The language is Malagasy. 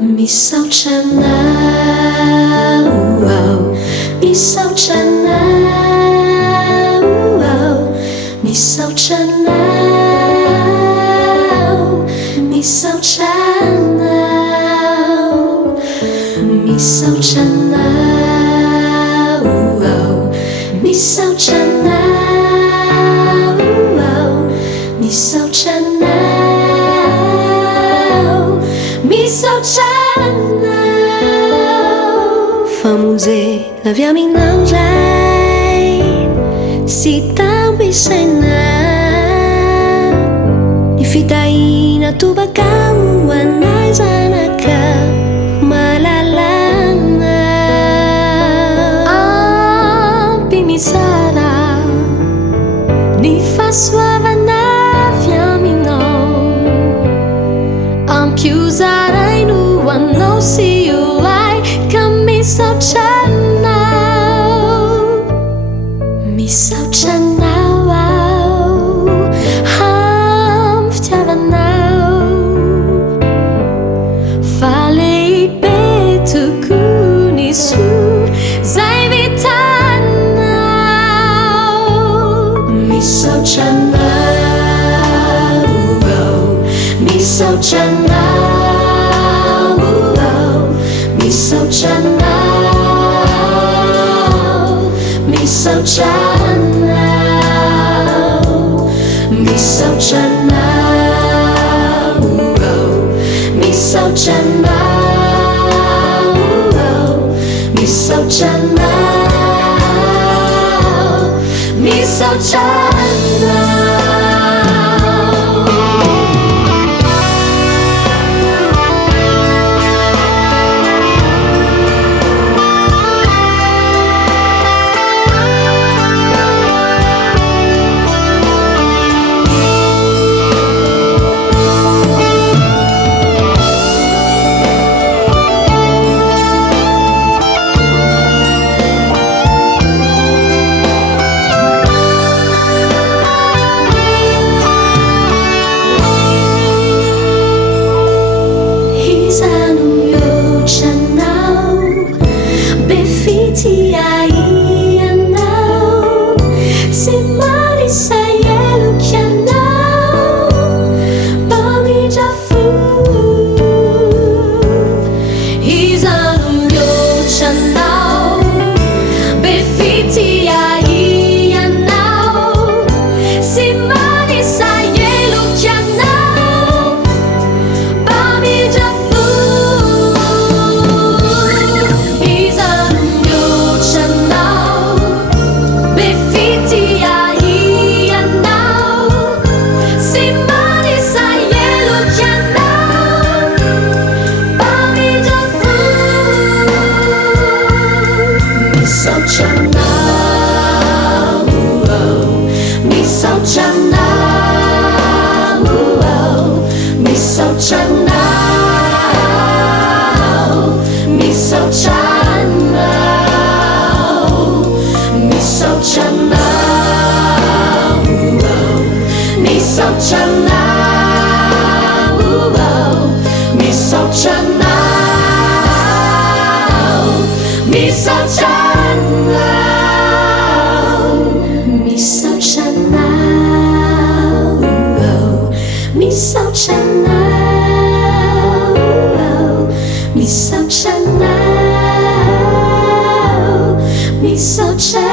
Misaotrana, misaotrana, misaotrana, misaotrana, misaotrana, misaotrana, misaotrana, misaotrana. Famonjeny avy aminao ray sy tambisaina ny fitahina tobaka ho anay zanaka malalana. Ampy mitsara ny fahasoavana avy aminao, ampy-ozaraino anao sy oay ka misaotrana, misaotranao amin'ny fitiavanao fa lehibe tokony ny soa zay vitanao. Misaotranao, misaotranao, misaotranao, misaotranao, misaotranao, misaotranao, misaotranao, misaotranao. Misaotrana, misaotrana.